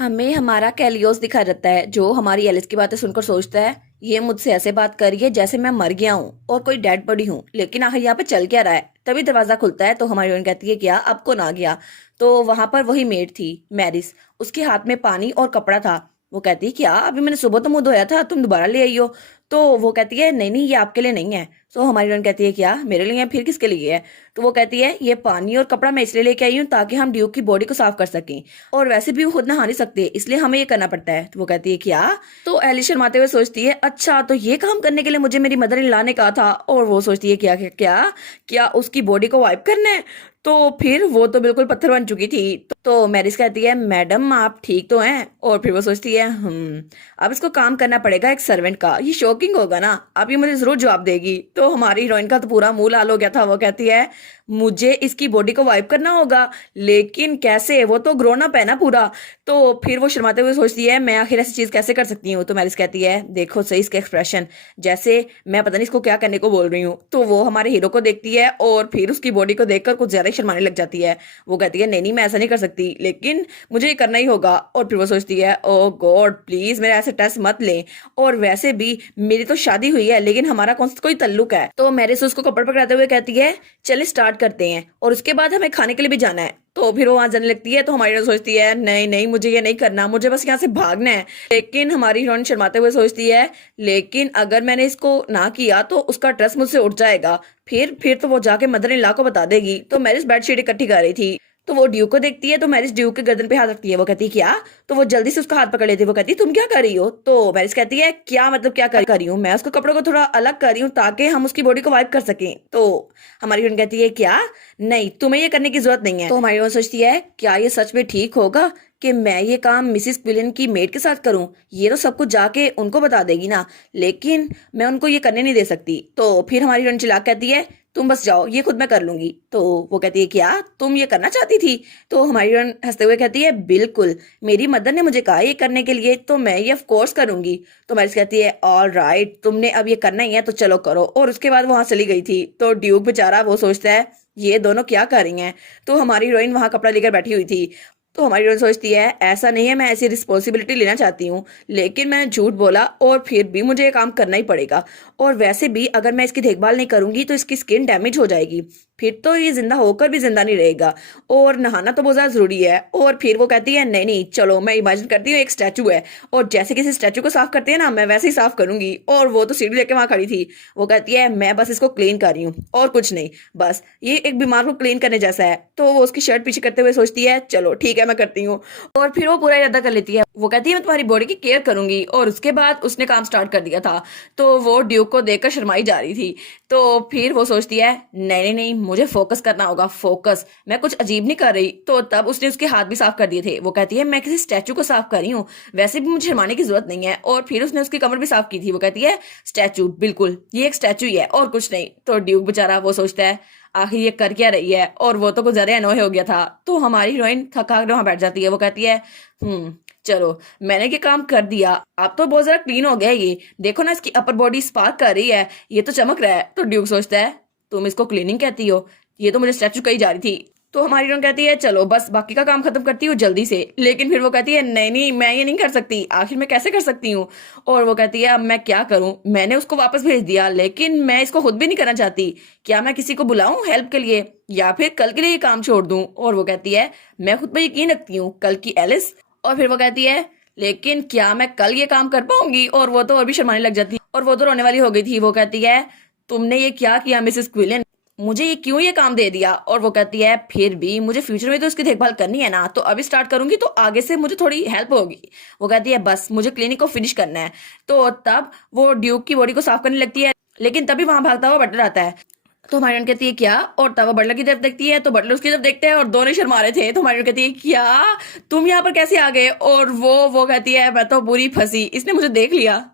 हमें हमारा कैलियोस दिखा रहता है जो हमारी एलिस की बातें सुनकर सोचता है ये मुझसे ऐसे बात कर रही है जैसे मैं मर गया हूँ और कोई डेड बॉडी हूँ, लेकिन आखिर यहाँ पे चल क्या रहा है। तभी दरवाजा खुलता है तो हमारी हीरोइन कहती है क्या अब कौन आ गया। तो वहां पर वही मेड थी मैरिस, उसके हाथ में पानी और कपड़ा था। वो कहती है क्या अभी मैंने सुबह तो मुंह धोया था, तुम दोबारा ले आई हो। तो वो कहती है नहीं नहीं ये आपके लिए नहीं है। तो हमारी हीरोइन कहती है क्या मेरे लिए है, फिर किसके लिए है। तो वो कहती है ये पानी और कपड़ा मैं इसलिए लेके आई हूँ ताकि हम ड्यूक की बॉडी को साफ कर सकें, और वैसे भी वो खुद नहा नहीं सकते इसलिए हमें ये करना पड़ता है। तो वो कहती है क्या। तो एलिस शर्माते हुए सोचती है अच्छा तो ये काम करने के लिए मुझे मेरी मदर इन लॉ ने कहा था। और वो सोचती है क्या क्या क्या क्या उसकी बॉडी को वाइप करना है। तो फिर वो तो बिल्कुल पत्थर बन चुकी थी। तो मैरिस कहती है मैडम आप ठीक तो हैं। और फिर वो सोचती है अब इसको काम करना पड़ेगा एक सर्वेंट का, ये शॉकिंग होगा ना, अब ये मुझे जरूर जवाब देगी। तो हमारी हीरोइन का तो पूरा मुंह लाल हो गया था। वो कहती है मुझे इसकी बॉडी को वाइप करना होगा, लेकिन कैसे, वो तो ग्रोन अप है ना पूरा। तो फिर वो शर्माते हुए सोचती है मैं आखिर ऐसी चीज कैसे कर सकती हूँ। तो मैरिस कहती है देखो सही इसके एक्सप्रेशन, जैसे मैं पता नहीं इसको क्या करने को बोल रही हूँ। तो वो हमारे हीरो को देखती है और फिर उसकी बॉडी को देखकर कुछ ज्यादा ही शर्माने लग जाती है। वो कहती है नहीं नहीं मैं ऐसा नहीं कर सकती, लेकिन मुझे ये करना ही होगा। और फिर वो सोचती है ओ गॉड प्लीज मेरा ऐसे टेस्ट मत ले, और वैसे भी मेरी तो शादी हुई है लेकिन हमारा कौन सा कोई तल्लुक है। तो मैरिस उसको कपड़ पकड़ाते हुए कहती है चलिए स्टार्ट करते हैं, और उसके बाद हमें खाने के लिए भी जाना है। तो फिर वो वहां जाने लगती है। तो हमारी हीरोइन सोचती है नहीं नहीं मुझे ये नहीं करना, मुझे बस यहाँ से भागना है। लेकिन हमारी हीरोइन शर्माते हुए सोचती है लेकिन अगर मैंने इसको ना किया तो उसका ट्रस्ट मुझसे उठ जाएगा, फिर तो वो जाके मदर इन लॉ को बता देगी। तो मैरिस बेडशीट इकट्ठी कर रही थी। तो वो ड्यूक को देखती है। तो मैरिस ड्यूक के गर्दन पे हाथ रखती है। वो कहती है क्या। तो वो जल्दी से उसका हाथ पकड़ लेती है। वो कहती है तुम क्या कर रही हो। तो मैरिस कहती है क्या मतलब क्या कर रही हूँ, मैं उसको कपड़ों को थोड़ा अलग कर रही हूँ ताकि हम उसकी बॉडी को वाइप कर सकें। तो हमारी हीरोइन कहती है क्या नहीं तुम्हें ये करने की जरूरत नहीं है। तो हमारी हीरोइन सोचती है क्या ये सच में ठीक होगा कि मैं ये काम मिसिस क्विलन की मेड के साथ करूं, ये तो सब कुछ जाके उनको बता देगी ना, लेकिन मैं उनको ये करने नहीं दे सकती। तो फिर हमारी हीरोइन चिल्ला कहती है तुम बस जाओ ये खुद मैं कर लूंगी। तो वो कहती है क्या तुम ये करना चाहती थी। तो हमारी हीरोइन हंसते हुए कहती है बिल्कुल, मेरी मदर ने मुझे कहा ये करने के लिए तो मैं ये ऑफ कोर्स करूंगी। तो मैरिस कहती है ऑल राइट तुमने अब ये करना ही है तो चलो करो। और उसके बाद वहां चली गई थी। तो ड्यूक बेचारा वो सोचता है ये दोनों क्या कर रही हैं। तो हमारी हीरोइन वहां कपड़ा लेकर बैठी हुई थी। तो हमारी हीरोइन सोचती है ऐसा नहीं है मैं ऐसी रिस्पॉन्सिबिलिटी लेना चाहती हूँ, लेकिन मैंने झूठ बोला और फिर भी मुझे ये काम करना ही पड़ेगा, और वैसे भी अगर मैं इसकी देखभाल नहीं करूंगी तो इसकी स्किन डैमेज हो जाएगी, फिर तो ये जिंदा होकर भी जिंदा नहीं रहेगा, और नहाना तो बहुत ज्यादा जरूरी है। और फिर वो कहती है नहीं नहीं चलो मैं इमेजिन करती हूँ एक स्टैचू है, और जैसे किसी स्टैचू को साफ करते हैं ना मैं वैसे ही साफ करूंगी। और वो तो सीढ़ी लेके वहां खड़ी थी। वो कहती है मैं बस इसको क्लीन कर रही हूँ और कुछ नहीं, बस ये एक बीमार को क्लीन करने जैसा है। तो वो उसकी शर्ट पीछे करते हुए सोचती है चलो ठीक है मैं करती हूँ। और फिर वो पूरा इरादा कर लेती है। वो कहती है मैं तुम्हारी बॉडी की केयर करूंगी, और उसके बाद उसने काम स्टार्ट कर दिया था। तो वो ड्यूक को देखकर शर्माई जा रही थी। तो फिर वो सोचती है नहीं नहीं नहीं मुझे फोकस करना होगा, फोकस, मैं कुछ अजीब नहीं कर रही। तो तब उसने उसके हाथ भी साफ कर दिए थे। वो कहती है मैं किसी स्टैचू को साफ कर रही हूँ, वैसे भी मुझे शर्माने की जरूरत नहीं है। और फिर उसने उसकी कमर भी साफ की थी। वो कहती है स्टैचू, बिल्कुल ये एक स्टैचू ही है और कुछ नहीं। तो ड्यूक बेचारा वो सोचता है आखिर ये कर क्या रही है, और वो तो कुछ ज्यादा अनोय हो गया था। तो हमारी हीरोइन थका कर वहां बैठ जाती है। वो कहती है चलो मैंने ये काम कर दिया, अब तो बहुत ज्यादा क्लीन हो गया ये, देखो ना इसकी अपर बॉडी स्पार्क कर रही है, ये तो चमक रहा है। तो ड्यूक सोचता है तुम इसको क्लीनिंग कहती हो, ये तो मुझे स्टैचू कही जा रही थी। तो हमारी हीरोइन कहती है चलो बस बाकी का काम खत्म करती हूँ जल्दी से। लेकिन फिर वो कहती है नहीं नहीं मैं ये नहीं कर सकती, आखिर मैं कैसे कर सकती हूँ। और वो कहती है अब मैं क्या करूं, मैंने उसको वापस भेज दिया लेकिन मैं इसको खुद भी नहीं करना चाहती, क्या मैं किसी को बुलाऊं हेल्प के लिए, या फिर कल के लिए ये काम छोड़ दूं। और वो कहती है मैं खुद पर यकीन रखती हूँ कल की एलिस। और फिर वो कहती है लेकिन क्या मैं कल ये काम कर पाऊंगी। और वो तो और भी शर्माने लग जाती है और वो तो रोने वाली हो गई थी। वो कहती है तुमने ये क्या किया मिसेस क्विलन, मुझे ये क्यों ये काम दे दिया। और वो कहती है फिर भी मुझे फ्यूचर में तो इसकी देखभाल करनी है ना, तो अभी स्टार्ट करूंगी तो आगे से मुझे थोड़ी हेल्प होगी। वो कहती है बस मुझे क्लिनिक को फिनिश करना है। तो तब वो ड्यूक की बॉडी को साफ करने लगती है, लेकिन तभी वहां भागता हुआ बटलर आता है। तो हमारी बहन कहती है क्या, और तब वो बटलर की तरफ देखती है तो बटलर उसकी तरफ देखते हैं और दोनों शर्मा रहे थे। तो हमारी बहन कहती है क्या तुम यहाँ पर कैसे आ गए। और वो कहती है मैं तो बुरी फंसी, इसने मुझे देख लिया।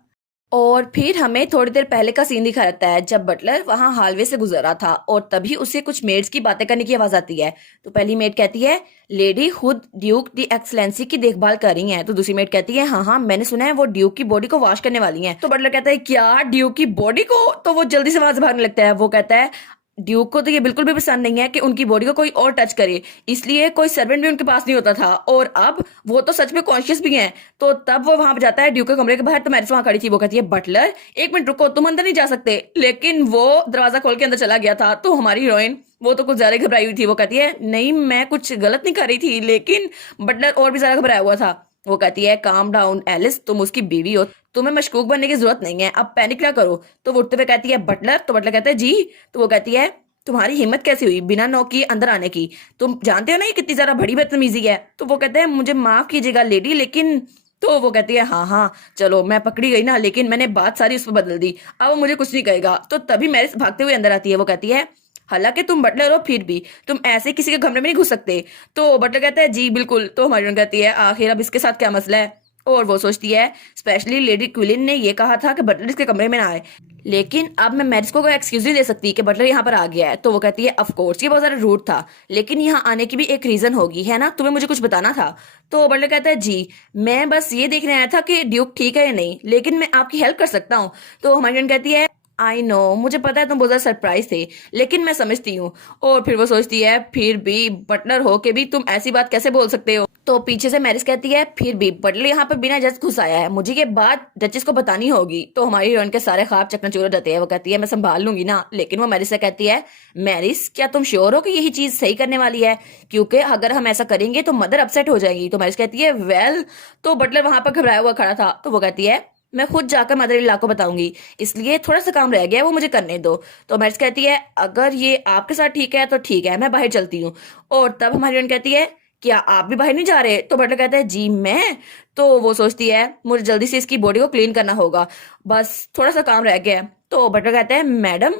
और फिर हमें थोड़ी देर पहले का सीन दिखा रहता है जब बटलर वहां हालवे से गुजर रहा था, और तभी उसे कुछ मेड्स की बातें करने की आवाज आती है। तो पहली मेड कहती है लेडी खुद ड्यूक दी एक्सलेंसी की देखभाल कर रही हैं। तो दूसरी मेड कहती है हाँ हाँ मैंने सुना है वो ड्यूक की बॉडी को वॉश करने वाली हैं। तो बटलर कहता है क्या ड्यूक की बॉडी को। तो वो जल्दी से वहां से भागने लगता है। वो कहता है ड्यूक को तो ये बिल्कुल भी पसंद नहीं है कि उनकी बॉडी को कोई और टच करे, इसलिए कोई सर्वेंट भी उनके पास नहीं होता था। और अब वो तो सच में कॉन्शियस भी हैं। तो तब वो वहां पर जाता है ड्यूक के कमरे के बाहर, तो मैरिस वहां खड़ी थी। वो कहती है बटलर एक मिनट रुको, तुम अंदर नहीं जा सकते। लेकिन वो दरवाजा खोल के अंदर चला गया था। तो हमारी हीरोइन वो तो कुछ ज्यादा घबराई हुई थी। वो कहती है नहीं मैं कुछ गलत नहीं कर रही थी, लेकिन बटलर और भी ज्यादा घबराया हुआ था। वो कहती है काम डाउन एलिस, तुम उसकी बीवी हो, तुम्हें मशकूक बनने की जरूरत नहीं है, अब पैनिक ना करो। तो वो उठते हुए कहती है बटलर। तो बटलर कहता है जी। तो वो कहती है तुम्हारी हिम्मत कैसे हुई बिना नॉक किए अंदर आने की, तुम जानते हो ना ये कितनी ज्यादा बड़ी बदतमीजी है। तो वो कहते हैं मुझे माफ कीजिएगा लेडी, लेकिन तो वो कहती है हाँ हाँ चलो मैं पकड़ी गई ना, लेकिन मैंने बात सारी उस पर बदल दी, अब वो मुझे कुछ नहीं कहेगा। तो तभी मैरिस भागते हुए अंदर आती है। वो कहती है हालांकि तुम बटलर हो फिर भी तुम ऐसे किसी के कमरे में नहीं घुस सकते। तो बटलर कहता है जी बिल्कुल। तो हमारी कहती है आखिर अब इसके साथ क्या मसला है। और वो सोचती है स्पेशली लेडी क्विलिन ने ये कहा था कि बटलर इसके कमरे में ना आए, लेकिन अब मैं मैरिस को कोई एक्सक्यूज नहीं दे सकती कि बटलर यहाँ पर आ गया है। तो वो कहती है ऑफ कोर्स ये बहुत ज्यादा रूड था, लेकिन यहाँ आने की भी एक रीजन होगी है ना, तुम्हें मुझे कुछ बताना था। तो बटलर कहता है जी मैं बस ये देखने आया था कि ड्यूक ठीक है या नहीं, लेकिन मैं आपकी हेल्प कर सकता हूँ। तो हमारी कहती है आई नो मुझे पता है तुम बहुत ज्यादा सरप्राइज थे, लेकिन मैं समझती हूँ। और फिर वो सोचती है फिर भी बटलर हो के भी तुम ऐसी बात कैसे बोल सकते हो। तो पीछे से मैरिस कहती है फिर भी बटलर यहाँ पर बिना इजाजत घुस आया है, मुझे ये बात डचेस को बतानी होगी। तो हमारी हीरोइन के सारे ख्वाब चकनाचूर हो जाते हैं। वो कहती है मैं संभाल लूंगी ना, लेकिन वो मैरिस से कहती है मैरिस क्या तुम श्योर हो कि यही चीज सही करने वाली है, क्योंकि अगर हम ऐसा करेंगे तो मदर अपसेट हो जाएगी। तो मैरिस कहती है वेल। तो बटलर वहां पर घबराया हुआ खड़ा था। तो वो कहती है मैं खुद जाकर मदर इन लॉ को बताऊंगी, इसलिए थोड़ा सा काम रह गया है वो मुझे करने दो। तो मैरिस कहती है अगर ये आपके साथ ठीक है तो ठीक है, मैं बाहर चलती हूँ। और तब हमारी हीरोइन कहती है क्या आप भी बाहर नहीं जा रहे। तो बटलर कहता है जी मैं। तो वो सोचती है मुझे जल्दी से इसकी बॉडी को क्लीन करना होगा, बस थोड़ा सा काम रह गया है। तो बटलर कहता है मैडम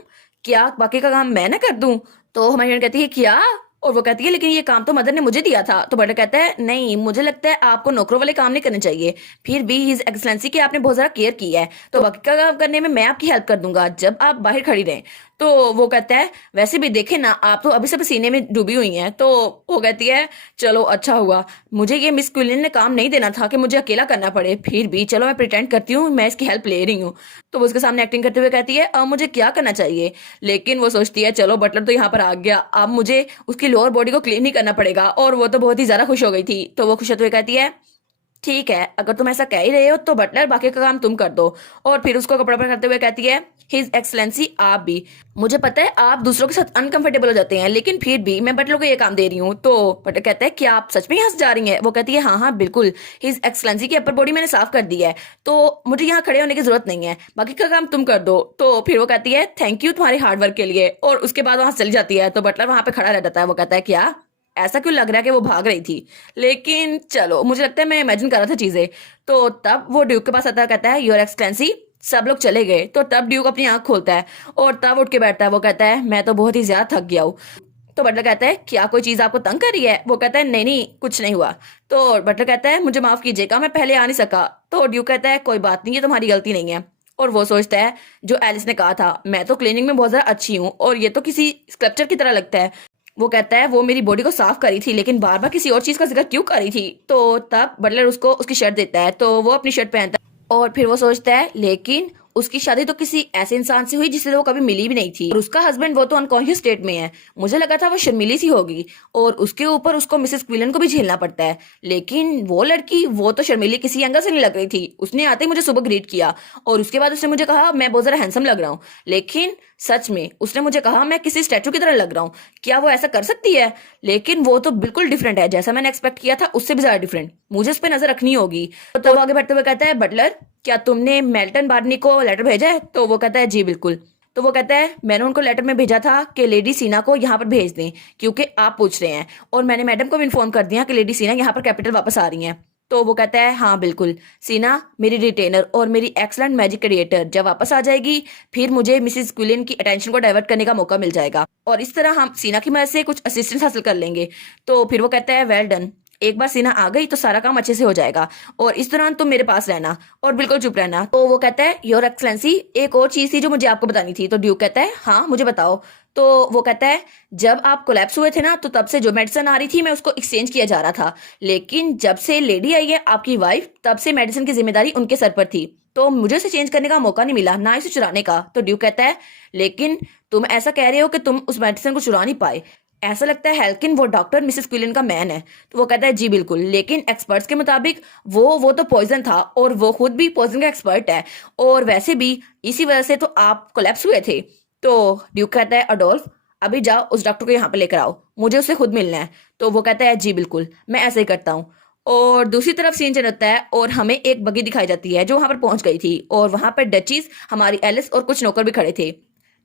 क्या बाकी का काम मैं ना कर दूं। तो हमारी हीरोइन कहती है क्या। और वो कहती है लेकिन ये काम तो मदर ने मुझे दिया था। तो बटलर कहता है नहीं मुझे लगता है आपको नौकरों वाले काम नहीं करने चाहिए, फिर भी हिज एक्सलेंसी की आपने बहुत ज्यादा केयर की है, तो बाकी का काम करने में मैं आपकी हेल्प कर दूंगा जब आप बाहर खड़ी रहें। तो वो कहता है वैसे भी देखे ना आप तो अभी से पसीने में डूबी हुई हैं। तो वो कहती है चलो अच्छा हुआ, मुझे ये मिस क्विलिन ने काम नहीं देना था कि मुझे अकेला करना पड़े, फिर भी चलो मैं प्रिटेंड करती हूँ मैं इसकी हेल्प ले रही हूँ। तो वो उसके सामने एक्टिंग करते हुए कहती है अब मुझे क्या करना चाहिए। लेकिन वो सोचती है चलो बटलर तो यहाँ पर आ गया, अब मुझे उसकी लोअर बॉडी को क्लीन ही करना पड़ेगा। और वो तो बहुत ही ज्यादा खुश हो गई थी। तो वो खुश होते हुए कहती है ठीक है अगर तुम ऐसा कह ही रहे हो तो बटलर बाकी का काम तुम कर दो। और फिर उसको कपड़ा पर करते हुए कहती है हिज एक्सलेंसी आप भी, मुझे पता है आप दूसरों के साथ अनकंफर्टेबल हो जाते हैं, लेकिन फिर भी मैं बटलर को ये काम दे रही हूँ। तो बटलर कहता है क्या आप सच में यहाँ से जा रही हैं। वो कहती है हाँ हाँ बिल्कुल, हिज एक्सलेंसी की अपर बॉडी मैंने साफ कर दी है, तो मुझे यहाँ खड़े होने की जरूरत नहीं है, बाकी का काम तुम कर दो। तो फिर वो कहती है थैंक यू तुम्हारे हार्ड वर्क के लिए, और उसके बाद वहां चली जाती है। तो बटलर वहां पे खड़ा रह जाता है। वो कहता है क्या ऐसा क्यों लग रहा है कि वो भाग रही थी, लेकिन चलो मुझे लगता है मैं इमेजिन कर रहा था चीजें। तो तब वो ड्यूक के पास आता है, कहता है योर एक्सलेंसी, सब लोग चले गए। तो तब ड्यूक अपनी आंख खोलता है और तब उठ के बैठता है। वो कहता है मैं तो बहुत ही ज्यादा थक गया हूँ। तो बटलर कहता है क्या कोई चीज आपको तंग कर रही है। वो कहता है नहीं नहीं कुछ नहीं हुआ। तो बटलर कहता है मुझे माफ कीजिएगा मैं पहले आ नहीं सका। तो ड्यूक कहता है कोई बात नहीं ये तुम्हारी गलती नहीं है। और वो सोचता है जो एलिस ने कहा था मैं तो क्लीनिंग में बहुत ज्यादा अच्छी हूँ, और ये तो किसी स्कल्पचर की तरह लगता है। वो कहता है वो मेरी बॉडी को साफ करी थी, लेकिन बार बार किसी और चीज का जिक्र क्यों करी थी। तो तब बटलर उसको उसकी शर्ट देता है। तो वो अपनी शर्ट पहनता है और फिर वो सोचता है लेकिन उसकी शादी तो किसी ऐसे इंसान से हुई जिससे वो कभी मिली भी नहीं थी, और उसका हस्बैंड वो तो अनकॉन्शियस स्टेट में है, मुझे लगा था वो शर्मीली सी होगी, और उसके ऊपर उसको मिसेस क्विलन को भी झेलना पड़ता है। लेकिन वो लड़की वो तो शर्मीली किसी एंगल से नहीं लग रही थी, उसने आते ही मुझे सुबह ग्रीट किया और उसके बाद उसने मुझे कहा मैं बहुत ज्यादा हैंडसम लग रहा हूँ, लेकिन सच में उसने मुझे कहा मैं किसी स्टैचू की तरह लग रहा हूँ। क्या वो ऐसा कर सकती है? लेकिन वो तो बिल्कुल डिफरेंट है, जैसा मैंने एक्सपेक्ट किया था उससे भी ज्यादा डिफरेंट, मुझे इस पे नजर रखनी होगी। तो आगे बढ़ते हुए कहता है बटलर क्या तुमने मेल्टन बार्नी को लेटर भेजा है। तो वो कहता है जी बिल्कुल। तो वो कहता है मैंने उनको लेटर में भेजा था कि लेडी सीना को यहाँ पर भेज दें क्योंकि आप पूछ रहे हैं, और मैंने मैडम को भी इन्फॉर्म कर दिया कि लेडी सीना यहाँ पर कैपिटल वापस आ रही हैं। तो वो कहता है हाँ बिल्कुल, सीना मेरी रिटेनर और मेरी एक्सलेंट मैजिक क्रिएटर जब वापस आ जाएगी फिर मुझे मिसिस क्विलिन की अटेंशन को डाइवर्ट करने का मौका मिल जाएगा, और इस तरह हम सीना की मदद से कुछ असिस्टेंस हासिल कर लेंगे। तो फिर वो कहता है वेल डन, एक बार सीना आ गई तो सारा काम अच्छे से हो जाएगा, और इस दौरान तुम मेरे पास रहना और बिल्कुल चुप रहना। तो वो कहता है योर एक्सलेंसी एक और चीज थी जो मुझे आपको बतानी थी। तो ड्यूक कहता है हाँ मुझे बताओ। तो वो कहता है जब आप कोलैप्स हुए थे ना तो तब से जो मेडिसिन आ रही थी मैं उसको एक्सचेंज किया जा रहा था, लेकिन जब से लेडी आई है आपकी वाइफ तब से मेडिसिन की जिम्मेदारी उनके सर पर थी। तो मुझे उसे चेंज करने का मौका नहीं मिला, ना इसे चुराने का। तो ड्यूक कहता है लेकिन तुम ऐसा कह रहे हो कि तुम उस मेडिसिन को चुरा नहीं पाए, ऐसा लगता है हेल्किन वो डॉक्टर मिसेस क्विलन का मैन है। तो वो कहता है जी बिल्कुल, लेकिन एक्सपर्ट्स के मुताबिक वो तो पॉइजन था और वो खुद भी पॉइजन का एक्सपर्ट है, और वैसे भी इसी वजह से तो आप कोलैप्स हुए थे। तो ड्यूक कहता है अडोल्फ अभी जाओ उस डॉक्टर को यहाँ पे लेकर आओ, मुझे उससे खुद मिलना है। तो वो कहता है जी बिल्कुल, मैं ऐसे ही करता हूँ। और दूसरी तरफ सीन चेंज होता है और हमें एक बग्गी दिखाई जाती है जो वहां पर पहुंच गई थी, और वहां पर डचीज, हमारी एलिस और कुछ नौकर भी खड़े थे।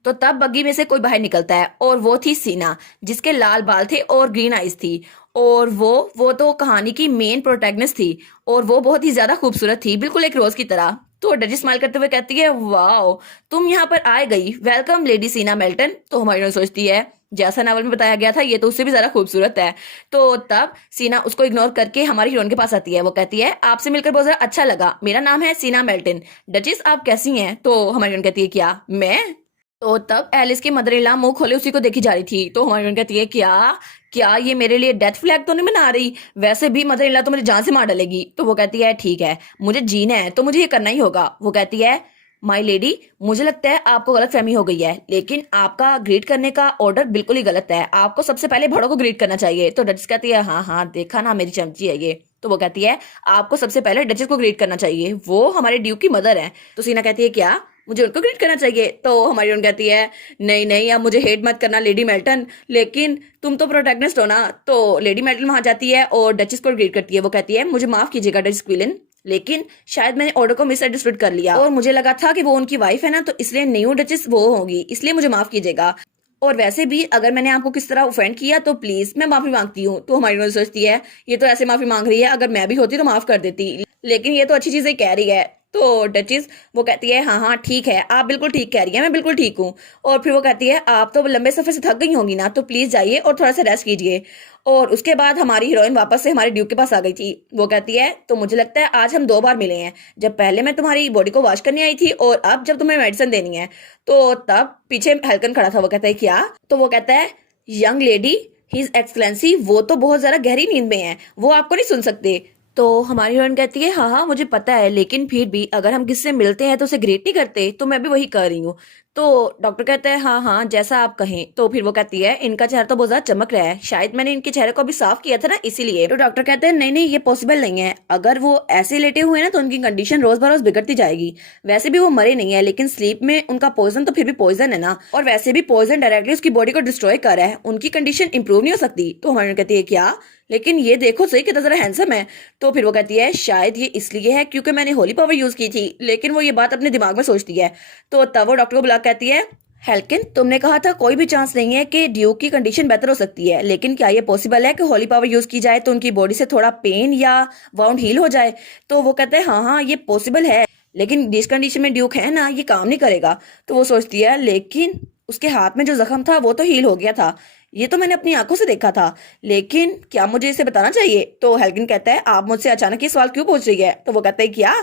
तो तब बग्गी में से कोई बाहर निकलता है और वो थी सीना, जिसके लाल बाल थे और ग्रीन आईज थी, और वो तो कहानी की मेन प्रोटैगनिस्ट थी, और वो बहुत ही ज्यादा खूबसूरत थी, बिल्कुल एक रोज की तरह। तो डची स्माइल करते हुए कहती है वाओ तुम यहाँ पर आ गई, वेलकम लेडी सीना मेल्टन। तो हमारी सोचती है जैसा नावल में बताया गया था ये तो उससे भी ज्यादा खूबसूरत है। तो तब सीना उसको इग्नोर करके हमारी हीरोइन के पास आती है। वो कहती है आपसे मिलकर बहुत ज्यादा अच्छा लगा, मेरा नाम है सीना मेल्टन। डचिस आप कैसी हैं? तो हमारी हीरोइन कहती है क्या मैं? तो तब एलिस की मदर इन लॉ मुंह खोले उसी को देखी जा रही थी। तो हमारी हीरोइन कहती है क्या क्या ये मेरे लिए डेथ फ्लैग तो नहीं बना रही? वैसे भी मदर इन लॉ तो मुझे जान से मार डालेगी। तो वो कहती है ठीक है, मुझे जीना है तो मुझे ये करना ही होगा। वो कहती है माई लेडी, मुझे लगता है आपको गलत फहमी हो गई है, लेकिन आपका ग्रीट करने का ऑर्डर बिल्कुल ही गलत है, आपको सबसे पहले बड़ों को ग्रीट करना चाहिए। तो डचेस कहती है हाँ हाँ देखा ना मेरी चमची है ये। तो वो कहती है आपको सबसे पहले डचेस को ग्रीट करना चाहिए, वो हमारे ड्यूक की मदर है। तो सीना कहती है क्या मुझे उनको ग्रीट करना चाहिए? तो हमारी उन कहती है नहीं नहीं अब मुझे हेट मत करना लेडी मेल्टन, लेकिन तुम तो प्रोटैगनिस्ट हो ना। तो लेडी मेल्टन वहां जाती है और डचेस को ग्रीट करती है। वो कहती है मुझे माफ कीजिएगा डचेस क्विलन, लेकिन शायद मैंने ऑर्डर को मिसअंडरस्टूड कर लिया और मुझे लगा था कि वो उनकी वाइफ है ना, तो इसलिए न्यू डचेस वो होगी, इसलिए मुझे माफ कीजिएगा। और वैसे भी अगर मैंने आपको किस तरह ऑफेंड किया तो प्लीज मैं माफी मांगती हूँ। तो हमारी नोज सोचती है ये तो ऐसे माफी मांग रही है, अगर मैं भी होती तो माफ कर देती, लेकिन ये तो अच्छी चीजें कह रही है। तो डचेस वो कहती है हाँ हाँ ठीक है, आप बिल्कुल ठीक कह रही है, मैं बिल्कुल ठीक हूँ। और फिर वो कहती है आप तो लंबे सफर से थक गई होंगी ना, तो प्लीज जाइए और थोड़ा सा रेस्ट कीजिए। और उसके बाद हमारी हीरोइन वापस से हमारे ड्यूक के पास आ गई थी। वो कहती है तो मुझे लगता है आज हम 2 बार मिले हैं, जब पहले मैं तुम्हारी बॉडी को वॉश करने आई थी और अब जब तुम्हें मेडिसिन देनी है। तो तब पीछे हेल्कन खड़ा था। वो कहता है क्या? तो वो कहता है यंग लेडी हिज एक्सलेंसी वो तो बहुत ज्यादा गहरी नींद में है, वो आपको नहीं सुन सकते। तो हमारी हीरोइन कहती है हाँ हाँ मुझे पता है, लेकिन फिर भी अगर हम किससे मिलते हैं तो उसे ग्रेट नहीं करते, तो मैं भी वही कर रही हूँ। तो डॉक्टर कहता है हाँ हाँ जैसा आप कहें। तो फिर वो कहती है इनका चेहरा तो बहुत ज्यादा चमक रहा है, शायद मैंने इनके चेहरे को अभी साफ किया था ना इसीलिए। तो डॉक्टर कहते हैं नहीं नहीं ये पॉसिबल नहीं है, अगर वो ऐसे लेटे हुए हैं ना तो उनकी कंडीशन रोज बरोज बिगड़ती जाएगी। वैसे भी वो मरे नहीं है, लेकिन स्लीप में उनका पॉइजन तो फिर भी पॉइजन है ना, और वैसे भी पॉइजन डायरेक्टली उसकी बॉडी को डिस्ट्रॉय कर रहा है, उनकी कंडीशन इंप्रूव नहीं हो सकती। तो हमारी कहती है क्या? लेकिन ये देखो सही कितना जरा हैंडसम है। तो फिर वो कहती है शायद ये इसलिए है क्योंकि मैंने होली पावर यूज की थी, लेकिन वो ये बात अपने दिमाग में सोचती है। तो तब वो डॉक्टर को बुला कहती है हेल्किन तुमने कहा था कोई भी चांस नहीं है कि ड्यूक की कंडीशन बेहतर हो सकती है, लेकिन क्या ये पॉसिबल है कि होली पावर यूज की जाए तो उनकी बॉडी से थोड़ा पेन या वाउंड हील हो जाए? तो वो कहते हैं हाँ हाँ ये पॉसिबल है, लेकिन जिस कंडीशन में ड्यूक है ना ये काम नहीं करेगा। तो वो सोचती है लेकिन उसके हाथ में जो जख्म था वो तो हील हो गया था, ये तो मैंने अपनी आंखों से देखा था, लेकिन क्या मुझे इसे बताना चाहिए? तो हेल्किन कहता है आप मुझसे अचानक ये सवाल क्यों पूछ रही है? तो वो कहता है क्या?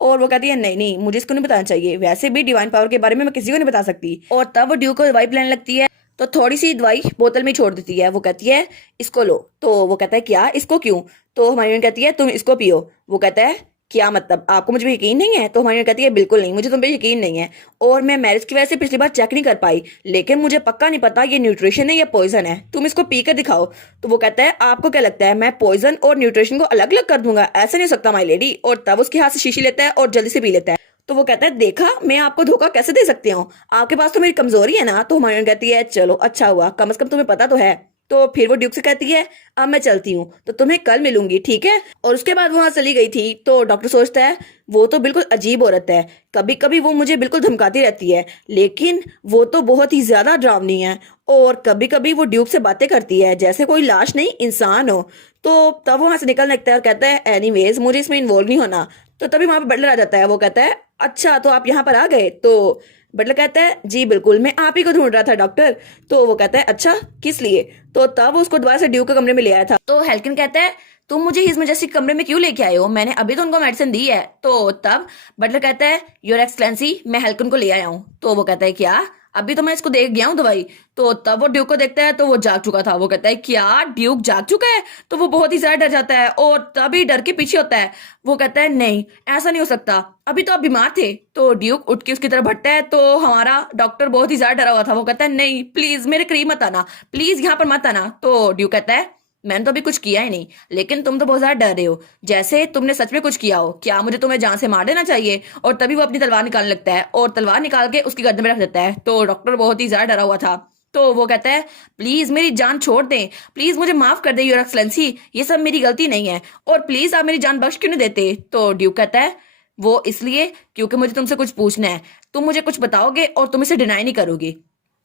और वो कहती है नहीं नहीं मुझे इसको नहीं बताना चाहिए, वैसे भी डिवाइन पावर के बारे में मैं किसी को नहीं बता सकती। और तब वो ड्यूक को दवाई पिलाने लगती है, तो थोड़ी सी दवाई बोतल में छोड़ देती है। वो कहती है इसको लो। तो वो कहता है क्या इसको क्यों? तो हमारी कहती है तुम इसको पियो। वो कहता है क्या मतलब आपको मुझ पर यकीन नहीं है? तो हमारी कहती है बिल्कुल नहीं, मुझे तुम पे यकीन नहीं है, और मैं मैरिज की वजह से पिछली बार चेक नहीं कर पाई, लेकिन मुझे पक्का नहीं पता ये न्यूट्रिशन है या पॉइजन है, तुम इसको पी कर दिखाओ। तो वो कहता है आपको क्या लगता है मैं पॉइजन और न्यूट्रिशन को अलग अलग कर दूंगा? ऐसा नहीं हो सकता माई लेडी। और तब उसके हाथ से शीशी लेता है और जल्दी से पी लेता है। तो वो कहता है देखा मैं आपको धोखा कैसे दे सकती हूँ, आपके पास तो मेरी कमजोरी है ना। तो हमारी कहती है चलो अच्छा हुआ, कम से कम तुम्हें पता तो है। तो फिर वो ड्यूक से कहती है अब मैं चलती हूँ, तो तुम्हें कल मिलूंगी ठीक है। और उसके बाद वहां चली गई थी। तो डॉक्टर सोचता है वो तो बिल्कुल अजीब औरत है, कभी कभी वो मुझे बिल्कुल धमकाती रहती है, लेकिन वो तो बहुत ही ज्यादा डरावनी है, और कभी कभी वो ड्यूक से बातें करती है जैसे कोई लाश नहीं इंसान हो। तो तब वहां से निकलने लगता है और कहता है एनीवेज मुझे इसमें इन्वॉल्व नहीं होना। तो तभी वहां पर बटलर आ जाता है। वो कहता है अच्छा तो आप यहाँ पर आ गए? तो बटलर कहता है जी बिल्कुल मैं आप ही को ढूंढ रहा था डॉक्टर। तो वो कहता है अच्छा किस लिए? तो तब वो उसको दोबारा से ड्यूक के कमरे में ले आया था। तो हेल्किन कहता है तुम मुझे हिज मैजेस्टिक कमरे में क्यों लेके आए हो, मैंने अभी तो उनको मेडिसिन दी है। तो तब बटलर कहता है योर एक्सलेंसी मैं हेल्किन को ले आया हूँ। तो वो कहता है क्या अभी तो मैं इसको देख गया हूँ दवाई। तो तब वो ड्यूक को देखता है तो वो जाग चुका था। वो कहता है क्या ड्यूक जाग चुका है? तो वो बहुत ही ज्यादा डर जाता है और तभी डर के पीछे होता है। वो कहता है नहीं, ऐसा नहीं हो सकता, अभी तो आप बीमार थे। तो ड्यूक उठ के उसकी तरफ बढ़ता है तो हमारा डॉक्टर बहुत ही ज्यादा डरा हुआ था। वो कहता है नहीं प्लीज मेरे करीब मत आना, प्लीज यहाँ पर मत आना। तो ड्यूक कहता है मैंने तो अभी कुछ किया ही नहीं, लेकिन तुम तो बहुत ज्यादा डर रहे हो, जैसे तुमने सच में कुछ किया हो। क्या मुझे तुम्हें जान से मार देना चाहिए? और तभी वो अपनी तलवार निकालने लगता है और तलवार निकाल के उसकी गर्दन में रख देता है। तो डॉक्टर बहुत ही ज्यादा डरा हुआ था। तो वो कहता है प्लीज मेरी जान छोड़ दें, प्लीज मुझे माफ कर दे योर एक्सलेंसी, ये सब मेरी गलती नहीं है, और प्लीज आप मेरी जान बख्श क्यों नहीं देते? तो ड्यूक कहता है वो इसलिए क्योंकि मुझे तुमसे कुछ पूछना है, तुम मुझे कुछ बताओगे और तुम इसे डिनाई नहीं करोगे।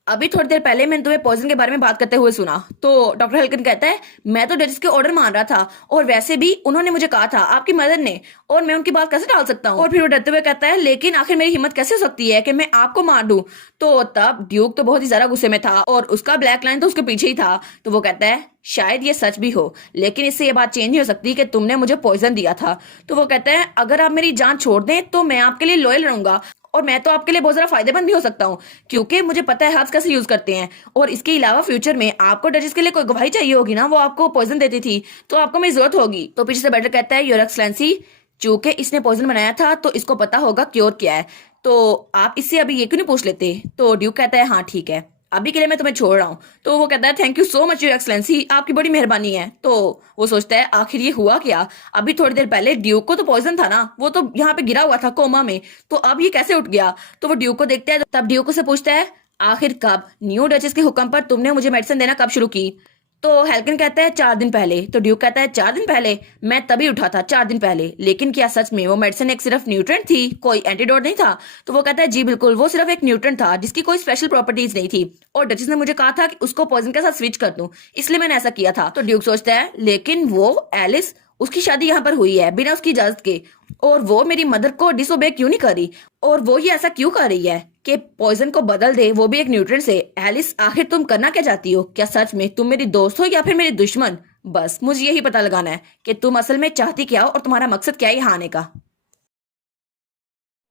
अभी थोड़ी देर पहले मैंने तुम्हें पॉइजन के बारे में बात करते हुए सुना। तो डॉक्टर हेल्किन कहता है मैं तो जजेस के ऑर्डर मान रहा था, और वैसे भी उन्होंने मुझे कहा था आपकी मदर ने, और मैं उनकी बात कैसे टाल सकता हूँ? और फिर वो डरते हुए कहता है लेकिन आखिर मेरी हिम्मत कैसे हो सकती है कि मैं आपको मार दूं? तो तब ड्यूक तो बहुत ही ज्यादा गुस्से में था और उसका ब्लैक लाइन तो उसके पीछे ही था। तो वो कहता है शायद ये सच भी हो, लेकिन इससे ये बात चेंज नहीं हो सकती कि तुमने मुझे पॉइजन दिया था। तो वो कहता है अगर आप मेरी जान छोड़ दें तो मैं आपके लिए लॉयल रहूंगा, और मैं तो आपके लिए बहुत ज्यादा फायदेमंद भी हो सकता हूँ, क्योंकि मुझे पता है हर्ब्स कैसे यूज करते हैं। और इसके अलावा फ्यूचर में आपको डचेस के लिए कोई गवाही चाहिए होगी ना, वो आपको पॉइजन देती थी, तो आपको मेरी जरूरत होगी। तो पीछे से बेटर कहता है योर एक्सलेंसी, चूंकि इसने पॉइजन बनाया था तो इसको पता होगा क्योर क्या है, तो आप इससे अभी ये क्यों नहीं पूछ लेते? तो ड्यूक कहता है हाँ ठीक है, अभी के लिए मैं तुम्हें छोड़ रहा हूँ। तो वो कहता है thank you so much your excellency, आपकी बड़ी मेहरबानी है। तो वो सोचता है आखिर ये हुआ क्या? अभी थोड़ी देर पहले ड्यूक को तो पॉइजन था ना, वो तो यहाँ पे गिरा हुआ था कोमा में, तो अब ये कैसे उठ गया? तो वो ड्यूक को देखता है, तब ड्यूक से पूछता है आखिर कब न्यू डचेस के हुक्म पर तुमने मुझे मेडिसिन देना कब शुरू की? तो हेल्किन कहता है 4 दिन पहले। तो ड्यूक कहता है 4 दिन पहले? मैं तभी उठा था 4 दिन पहले, लेकिन क्या सच में वो मेडिसिन एक सिर्फ न्यूट्रेंट थी, कोई एंटीडोट नहीं था? तो वो कहता है जी बिल्कुल, वो सिर्फ एक न्यूट्रेंट था जिसकी कोई स्पेशल प्रॉपर्टीज नहीं थी, और डचेस ने मुझे कहा था कि उसको पॉइजन के साथ स्विच कर दूं, इसलिए मैंने ऐसा किया था। तो ड्यूक सोचता है लेकिन वो एलिस, उसकी शादी यहाँ पर हुई है बिना उसकी इजाजत के, और वो मेरी मदर को डिसोबे क्यों नहीं कर रही, और वो ही ऐसा क्यों कर रही है कि पॉइजन को बदल दे, वो भी एक न्यूट्रिएंट से? एलिस आखिर तुम करना क्या चाहती हो? क्या सच में तुम मेरी दोस्त हो या फिर मेरी दुश्मन? बस मुझे यही पता लगाना है कि तुम असल में चाहती क्या हो और तुम्हारा मकसद क्या है यहाँ आने का।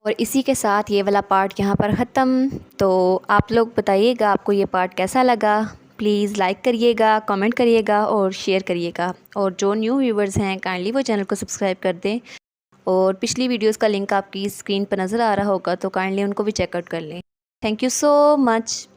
और इसी के साथ ये वाला पार्ट यहाँ पर ख़त्म। तो आप लोग बताइएगा आपको ये पार्ट कैसा लगा। प्लीज़ लाइक करिएगा, कमेंट करिएगा और शेयर करिएगा। और जो न्यू व्यूवर्स हैं काइंडली वो चैनल को सब्सक्राइब कर दें। और पिछली वीडियोस का लिंक आपकी स्क्रीन पर नज़र आ रहा होगा, तो काइंडली उनको भी चेकआउट कर लें। Thank you so much.